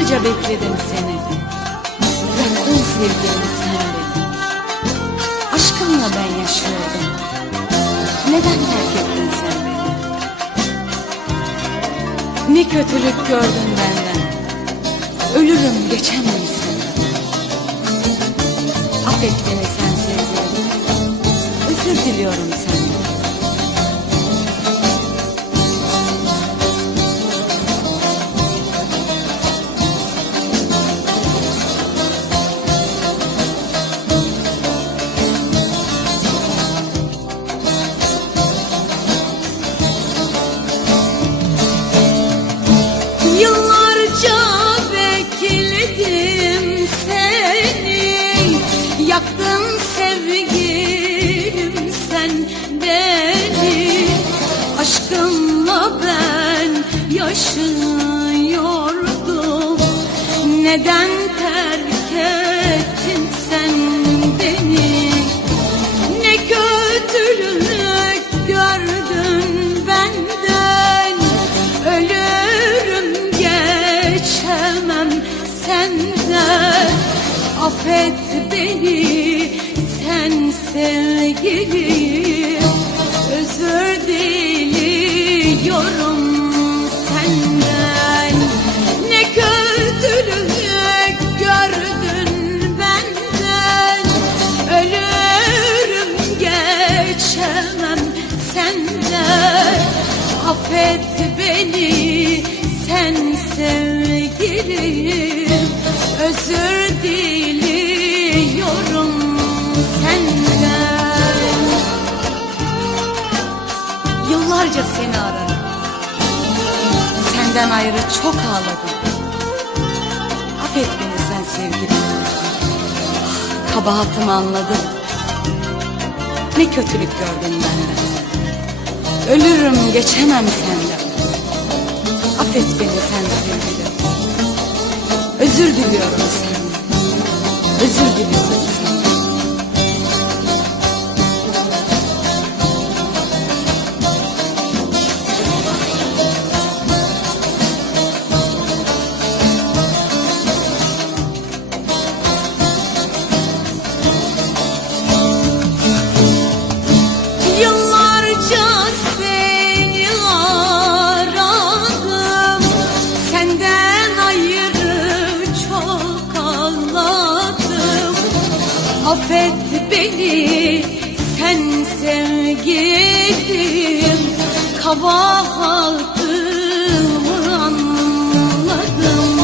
Yıllarca bekledim seni. Bıraktın sevgilimi sen beni. Aşkımla ben yaşıyordum. Neden terk ettin sen beni? Ne kötülük gördün benden. Ölürüm geçemem seni. Affet beni sen sevgilim. Özür diliyorum senden. Yıllarca bekledim seni. Yaktın sevgilim sen beni. Aşkınla ben yaşıyordum. Neden Affet beni sen sevgilim. Özür diliyorum senden. Ne kötülük gördün benden. Ölürüm geçemem senden. Affet beni sen sevgilim Yıllarca seni aradım. Senden ayrı çok ağladım. Affet beni sen sevgilim. Ah, Kabahatimi anladım. Ne kötülük gördün benden. Ölürüm geçemem senden. Affet beni sen sevgilim. Özür diliyorum senden. Özür diliyorum senden Affet beni sen sevgilim. Kabahatımı anladım.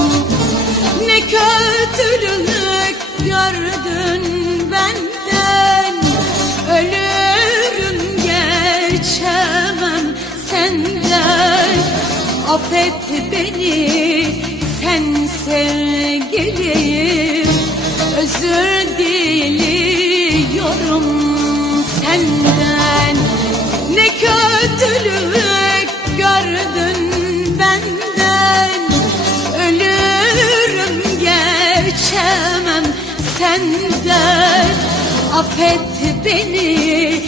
Ne kötülük gördün benden. Ölürüm geçemem senden. Affet beni sen sevgilim Özür diliyorum senden. Ne kötülük gördün benden. Ölürüm geçemem senden. Affet beni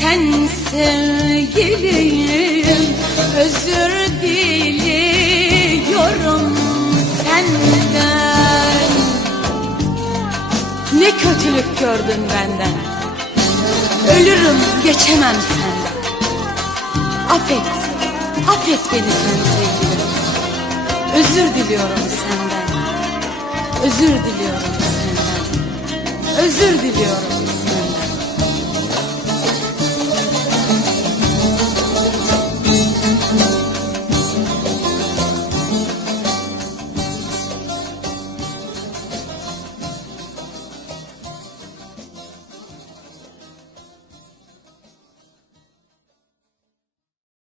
sen sevgilim Özür diliyorum kötülük gördün benden. Ölürüm geçemem senden. Affet, affet beni sen sevgilim. Özür diliyorum senden. Özür diliyorum senden. Özür diliyorum